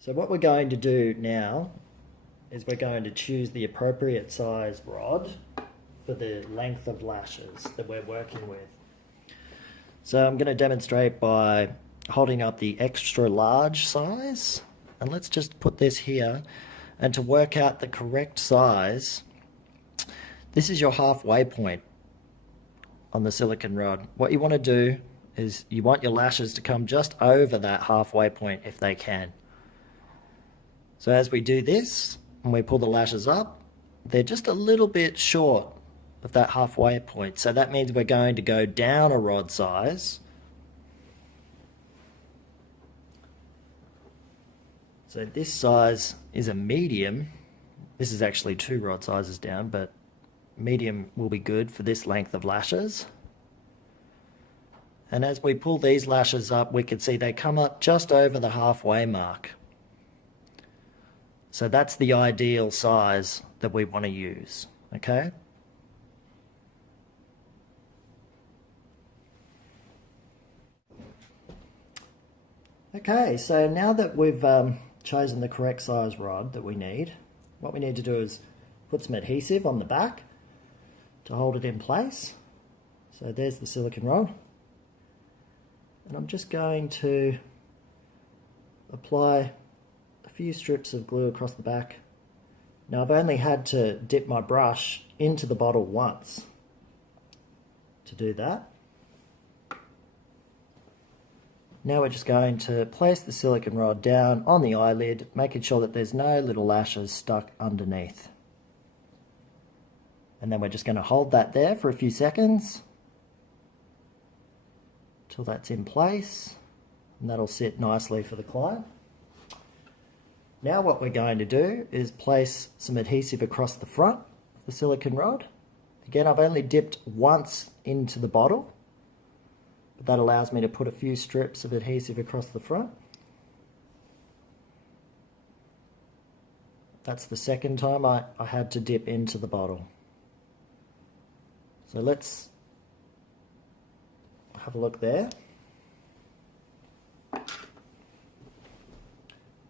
So what we're going to do now is we're going to choose the appropriate size rod for the length of lashes that we're working with. So I'm going to demonstrate by holding up the extra large size, and let's just put this here. And to work out the correct size, this is your halfway point on the silicone rod. What you want to do is you want your lashes to come just over that halfway point if they can. So as we do this and we pull the lashes up, they're just a little bit short of that halfway point. So that means we're going to go down a rod size. So this size is a medium. This is actually 2 rod sizes down, but medium will be good for this length of lashes. And as we pull these lashes up, we can see they come up just over the halfway mark. So that's the ideal size that we want to use, okay? Okay, so now that we've chosen the correct size rod that we need, what we need to do is put some adhesive on the back to hold it in place. So there's the silicone rod. And I'm just going to apply a few strips of glue across the back. Now I've only had to dip my brush into the bottle once to do that. Now we're just going to place the silicone rod down on the eyelid, making sure that there's no little lashes stuck underneath. And then we're just going to hold that there for a few seconds till that's in place, and that'll sit nicely for the client. Now what we're going to do is place some adhesive across the front of the silicone rod. Again, I've only dipped once into the bottle, but that allows me to put a few strips of adhesive across the front. That's the second time I had to dip into the bottle. So let's have a look there.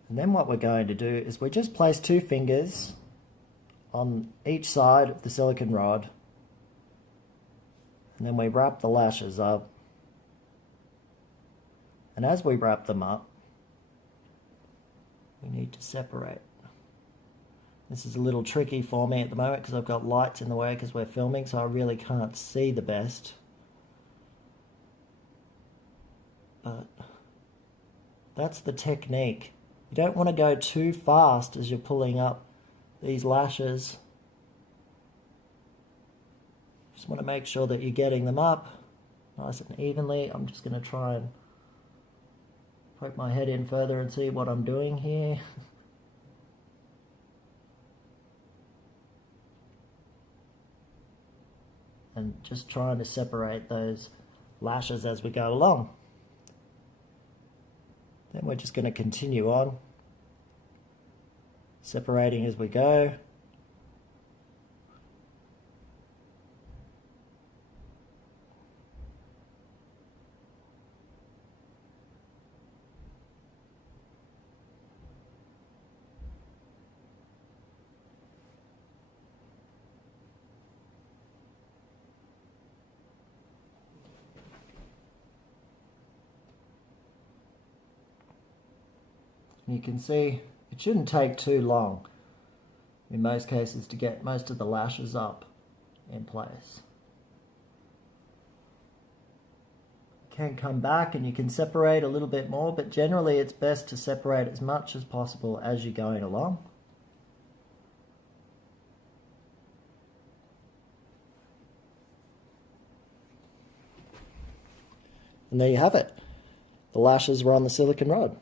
And then what we're going to do is we just place 2 fingers on each side of the silicone rod, and then we wrap the lashes up. And as we wrap them up, we need to separate. This is a little tricky for me at the moment because I've got lights in the way because we're filming, so I really can't see the best. But that's the technique. You don't want to go too fast as you're pulling up these lashes. Just want to make sure that you're getting them up nice and evenly. I'm just going to try and poke my head in further and see what I'm doing here. And just trying to separate those lashes as we go along. Then we're just going to continue on, separating as we go. You can see it shouldn't take too long in most cases to get most of the lashes up in place. You can come back and you can separate a little bit more, but generally it's best to separate as much as possible as you're going along. And there you have it. The lashes were on the silicone rod.